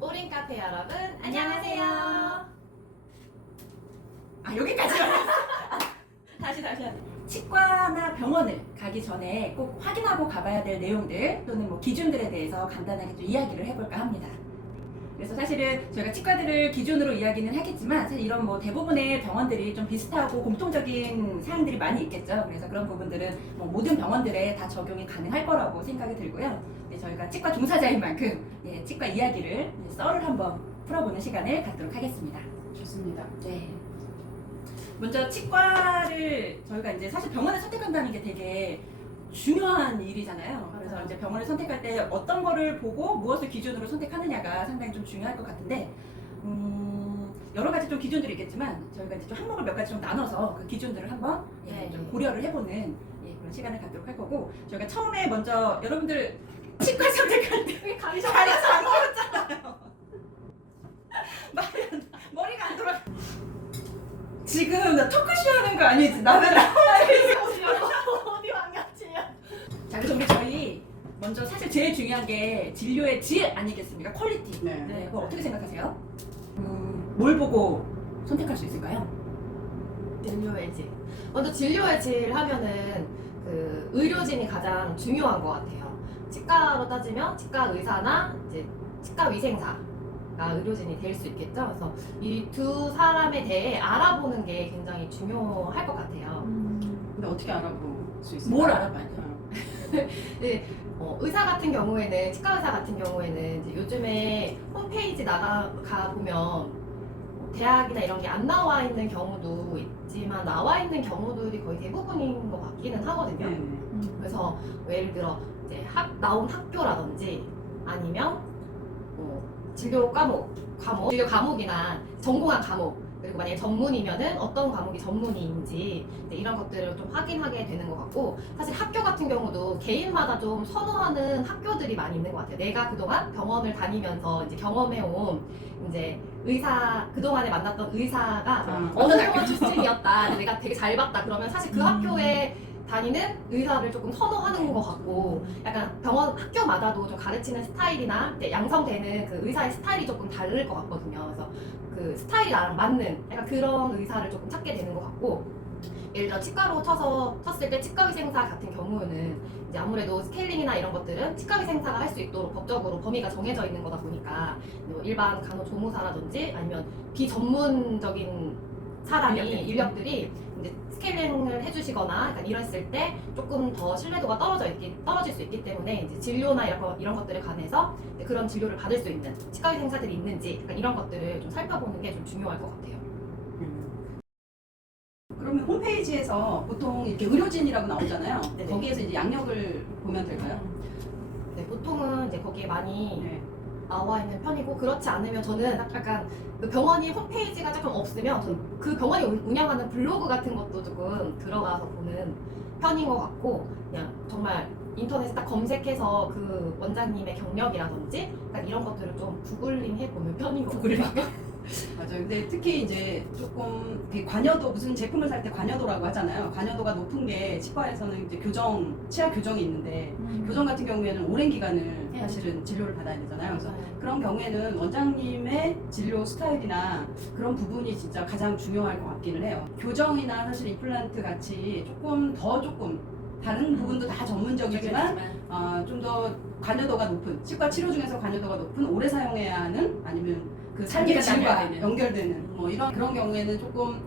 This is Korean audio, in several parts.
오린 카페 여러분 안녕하세요. 여기까지만. 다시. 치과나 병원을 가기 전에 꼭 확인하고 가봐야 될 내용들 또는 뭐 기준들에 대해서 간단하게 좀 이야기를 해볼까 합니다. 그래서 사실은 저희가 치과들을 기준으로 이야기는 하겠지만 사실 이런 뭐 대부분의 병원들이 좀 비슷하고 공통적인 사항들이 많이 있겠죠. 그래서 그런 부분들은 뭐 모든 병원들에 다 적용이 가능할 거라고 생각이 들고요. 저희가 치과 종사자인 만큼 치과 이야기를 썰을 한번 풀어보는 시간을 갖도록 하겠습니다. 좋습니다. 네. 먼저 치과를 저희가 이제 사실 병원을 선택한다는 게 되게 중요한 일이잖아요. 그래서 이제 병원을 선택할 때 어떤 거를 보고 무엇을 기준으로 선택하느냐가 상당히 좀 중요할 것 같은데, 여러 가지 좀 기준들이 있겠지만 저희가 이제 좀 항목을 몇 가지 좀 나눠서 그 기준들을 한번 좀 고려를 해보는 그런 시간을 갖도록 할 거고, 저희가 처음에 먼저 여러분들 치과 선택할 때 자리에서 안 걸었잖아요. 말이 안 나. 머리가 안 돌아. 지금 나 토크쇼 하는 거 아니지? 나는 어디 왕같이요? 자, 그래서 우리 저희 먼저 사실 제일 중요한 게 진료의 질 아니겠습니까? 퀄리티. 네. 그거 어떻게 생각하세요? 뭘 보고 선택할 수 있을까요? 진료의 질. 먼저 진료의 질 하면은 그 의료진이 가장 중요한 것 같아요. 치과로 따지면 치과 의사나 이제 치과 위생사가 의료진이 될 수 있겠죠. 그래서 이 두 사람에 대해 알아보는 게 굉장히 중요할 것 같아요. 근데 어떻게 알아볼 수 있을까요? 뭘 알아봐야 돼요? 의사 같은 경우에는 치과 의사 같은 경우에는 이제 요즘에 홈페이지 가 보면 대학이나 이런 게 안 나와 있는 경우도 있지만 나와 있는 경우들이 거의 대부분인 것 같기는 하거든요. 네. 그래서 예를 들어 이제 나온 학교라든지 아니면 진료 진료 과목이나 전공한 과목, 그리고 만약에 전문이면은 어떤 과목이 전문이인지 이런 것들을 좀 확인하게 되는 것 같고, 사실 학교 같은 경우도 개인마다 좀 선호하는 학교들이 많이 있는 것 같아요. 내가 그동안 병원을 다니면서 이제 경험해온 이제 의사, 그동안에 만났던 의사가 어느 학교 출신이었다, 내가 되게 잘 봤다 그러면 사실 그 학교에 다니는 의사를 조금 선호하는 것 같고, 약간 병원 학교마다도 좀 가르치는 스타일이나 양성되는 그 의사의 스타일이 조금 다를 것 같거든요. 그래서 그 스타일이 나랑 맞는 약간 그런 의사를 조금 찾게 되는 것 같고, 예를 들어 치과로 쳤을 때 치과위생사 같은 경우는 이제 아무래도 스케일링이나 이런 것들은 치과위생사가 할 수 있도록 법적으로 범위가 정해져 있는 거다 보니까 뭐 일반 간호조무사라든지 아니면 비전문적인 사람이 인력들이 이제 스케일링을 해주시거나 약간 이랬을 때 조금 더 신뢰도가 떨어질 수 있기 때문에 이제 진료나 이런 것들에 관해서 그런 진료를 받을 수 있는 치과의생사들이 있는지 약간 이런 것들을 좀 살펴보는 게 좀 중요할 것 같아요. 그러면 홈페이지에서 보통 이렇게 의료진이라고 나오잖아요. 네네. 거기에서 이제 양력을 보면 될까요? 네, 보통은 이제 거기에 많이 네. 나와 있는 편이고, 그렇지 않으면 저는 약간 그 병원이 홈페이지가 조금 없으면 저는 그 병원이 운영하는 블로그 같은 것도 조금 들어가서 보는 편인 것 같고, 그냥 정말 인터넷에 딱 검색해서 그 원장님의 경력이라든지 약간 이런 것들을 좀 구글링 해보는 편인 것 같아요. 맞아요. 근데 특히 이제 조금 관여도, 무슨 제품을 살 때 관여도라고 하잖아요. 관여도가 높은 게 치과에서는 이제 치아 교정이 있는데, 교정 같은 경우에는 오랜 기간을 사실은 진료를 받아야 되잖아요. 그래서 그런 경우에는 원장님의 진료 스타일이나 그런 부분이 진짜 가장 중요할 것 같기는 해요. 교정이나 사실 임플란트 같이 조금 다른 부분도 다 전문적이지만 좀 더 관여도가 높은, 치과 치료 중에서 관여도가 높은, 오래 사용해야 하는, 아니면 그 삶의 질과 연결되는 뭐 이런 그런 경우에는 조금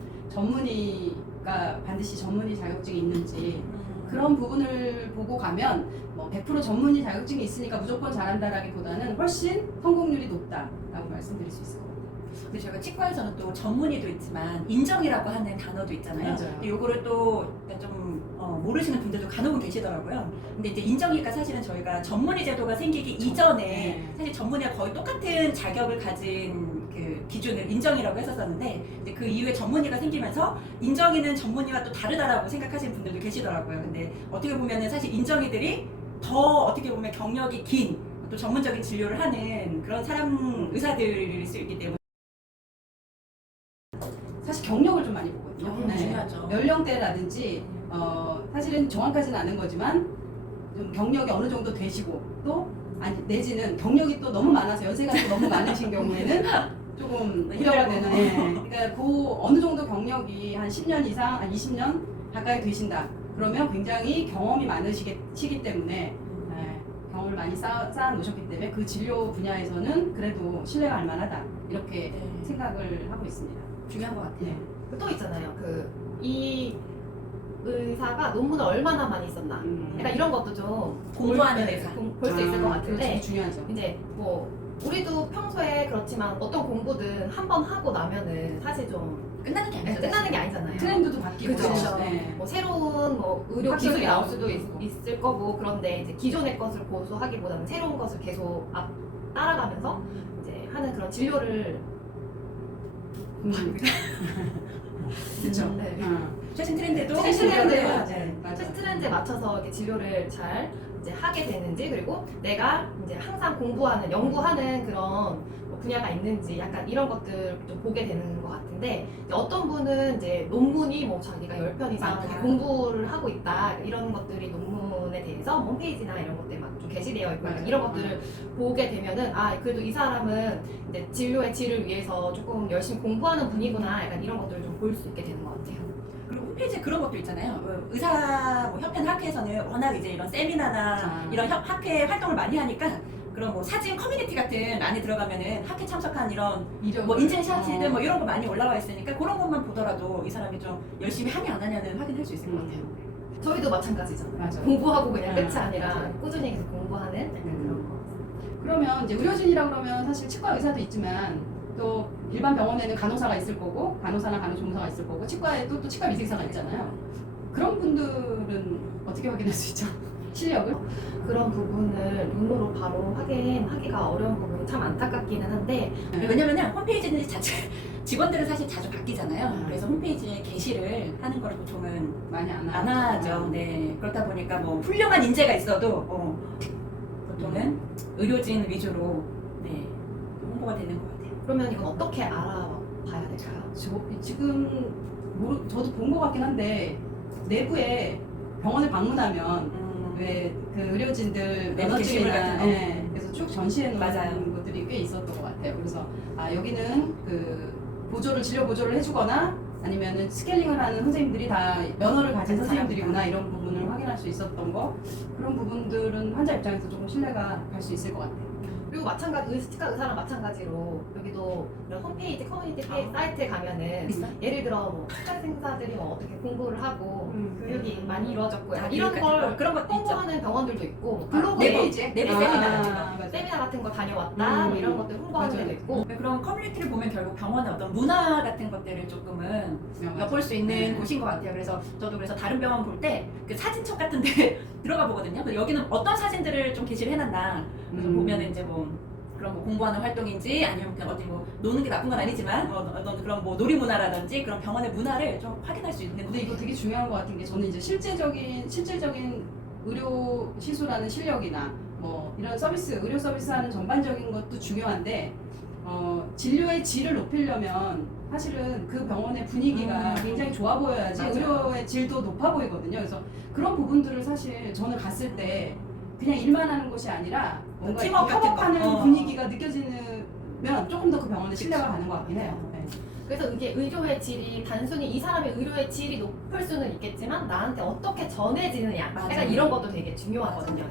반드시 전문의 자격증이 있는지 그런 부분을 보고 가면 뭐 100% 전문의 자격증이 있으니까 무조건 잘한다라기보다는 훨씬 성공률이 높다라고 말씀드릴 수 있을 것 같아요. 근데 저희가 치과에서는 또 전문의도 있지만 인정이라고 하는 단어도 있잖아요. 맞아요. 근데 요거를 또 좀 모르시는 분들도 간혹은 계시더라고요. 근데 이제 인정이니까 사실은 저희가 전문의 제도가 생기기 이전에 네. 사실 전문의와 거의 똑같은 자격을 가진 그 기준을 인정이라고 했었었는데, 이제 그 이후에 전문의가 생기면서 인정이는 전문의와 또 다르다라고 생각하시는 분들도 계시더라고요. 근데 어떻게 보면은 사실 인정이들이 더 어떻게 보면 경력이 긴 또 전문적인 진료를 하는 그런 의사들일 수 있기 때문에. 사실 경력을 좀 많이 보거든요. 경력이 중요하죠. 연령대라든지 사실은 정확하지는 않은 거지만 좀 경력이 어느 정도 되시고 또 아니 내지는 경력이 또 너무 많아서 연세가 또 너무 많으신 경우에는 조금 우려가 되는. 예. 그러니까 그 어느 정도 경력이 한 10년 이상, 한 20년 가까이 되신다. 그러면 굉장히 경험이 많으시기 때문에 경험을 많이 쌓아 놓으셨기 때문에 그 진료 분야에서는 그래도 신뢰가 할 만하다. 이렇게 생각을 하고 있습니다. 중요한 것 같아요. 네. 또 있잖아요. 이 의사가 논문을 얼마나 많이 썼나. 그러니까 이런 것도 좀 공부하는 의사. 볼 수 있을 것 같은데 그렇죠. 중요하죠. 이제 뭐 우리도 평소에 그렇지만 어떤 공부든 한 번 하고 나면은 사실 좀 끝나는 게 아니죠. 끝나는 게 아니잖아요. 트렌드도 바뀌고. 그렇죠. 네. 뭐 새로운 뭐 의료 확실히 기술이 나올 나올 수도 수도 있고. 있을 거고 그런데 이제 기존의 것을 고수하기보다는 새로운 것을 계속 따라가면서 이제 하는 그런 진료를 그렇죠. 네. 최신 트렌드도 최신 트렌드에 맞아요. 최신 트렌드에 맞춰서 이렇게 진료를 잘 이제 하게 되는지 그리고 내가 이제 항상 공부하는 연구하는 그런 뭐 분야가 있는지 약간 이런 것들 좀 보게 되는 것 같은데 이제 어떤 분은 이제 논문이 뭐 자기가 10편 이상 많다. 이렇게 공부를 하고 있다 이런 것들이 논문에 대해서 홈페이지나 이런 것들에 막 좀 게시되어 있고 맞아요. 이런 것들을 보게 되면은 아 그래도 이 사람은 이제 진료의 질을 위해서 조금 열심히 공부하는 분이구나 약간 이런 것들을 좀 볼 수 있게 되는 것 같아요. 그리고 홈페이지에 그런 것도 있잖아요. 의사 뭐 협회 학회에서는 워낙 이제 이런 세미나나 이런 학회 활동을 많이 하니까 그런 뭐 사진 커뮤니티 같은 안에 들어가면은 학회 참석한 이런 뭐 인증샷이든 뭐 이런 거 많이 올라와 있으니까 그런 것만 보더라도 이 사람이 좀 열심히 하냐 안 하냐는 확인할 수 있을 것 같아요. 저희도 마찬가지잖아요. 맞아요. 공부하고 그냥 끝이 네, 아니라 맞아요. 꾸준히 계속 공부하는 약간 그런 거. 그러면 이제 의료진이라 그러면 사실 치과 의사도 있지만 또 일반 병원에는 간호사가 있을 거고 간호사나 간호조무사가 있을 거고 치과에 또 치과 미생사가 있잖아요. 그런 분들은 어떻게 확인할 수 있죠? 실력을? 그런 부분을 눈으로 바로 확인하기가 어려운 부분이 참 안타깝기는 한데 왜냐면은 홈페이지는 자체 직원들은 사실 자주 바뀌잖아요. 그래서 홈페이지에 게시를 하는 걸 보통은 많이 안 안 하죠. 네. 그렇다 보니까 뭐 훌륭한 인재가 있어도 보통은 의료진 위주로 네, 홍보가 되는 것 같아요. 그러면 이건 어떻게 알아봐야 될까요? 지금 저도 본 것 같긴 한데 내부에 병원을 방문하면 왜 그 의료진들 내부 게시물 면허증이나 같은 거. 예, 그래서 쭉 전시해 놓은 맞아요. 것들이 꽤 있었던 것 같아요. 그래서 여기는 그 진료 보조를 해주거나 아니면은 스케일링을 하는 선생님들이 다 면허를 가진 선생님들이구나 이런 부분을 확인할 수 있었던 거 그런 부분들은 환자 입장에서 조금 신뢰가 갈 수 있을 것 같아요. 그리고 치과 의사랑 마찬가지로 여기도 이런 홈페이지 커뮤니티 아. 사이트에 가면은 있어요? 예를 들어 뭐 치과 생사들이 뭐 어떻게 공부를 하고 교육이 많이 이루어졌고 아, 이런 그러니까 걸 그런 것도 있죠. 홍보하는 병원들도 있고 블로그에 내부 세미나 같은 거. 세미나 같은 거 다녀왔다 뭐 이런 것들 홍보하는 맞아요. 데도 있고 그런 커뮤니티를 보면 결국 병원의 어떤 문화 같은 것들을 조금은 엿볼 수 있는 네. 곳인 것 같아요. 그래서 저도 그래서 다른 병원 볼 때 그 사진첩 같은데 들어가 보거든요. 그래서 여기는 어떤 사진들을 좀 게시를 해놨나. 그래서 보면 이제 뭐 그런 뭐 공부하는 활동인지 아니면 그냥 어디 뭐 노는 게 나쁜 건 아니지만 어떤 그런 뭐 놀이 문화라든지 그런 병원의 문화를 좀 확인할 수 있는. 근데 이거 되게 중요한 것 같은 게 저는 이제 실질적인 의료 시술하는 실력이나 뭐 이런 의료 서비스하는 전반적인 것도 중요한데 진료의 질을 높이려면 사실은 그 병원의 분위기가 굉장히 좋아 보여야지 맞아요. 의료의 질도 높아 보이거든요. 그래서 그런 부분들을 사실 저는 갔을 때 그냥 일만 하는 것이 아니라 뭔가 팀워크 같은 거. 협업하는 분위기가 느껴지면 조금 더 그 병원에 신뢰가 가는 것 같긴 해요. 네. 그래서 이게 의료의 질이 단순히 이 사람의 의료의 질이 높을 수는 있겠지만 나한테 어떻게 전해지느냐 맞아요. 약간 이런 것도 되게 중요하거든요.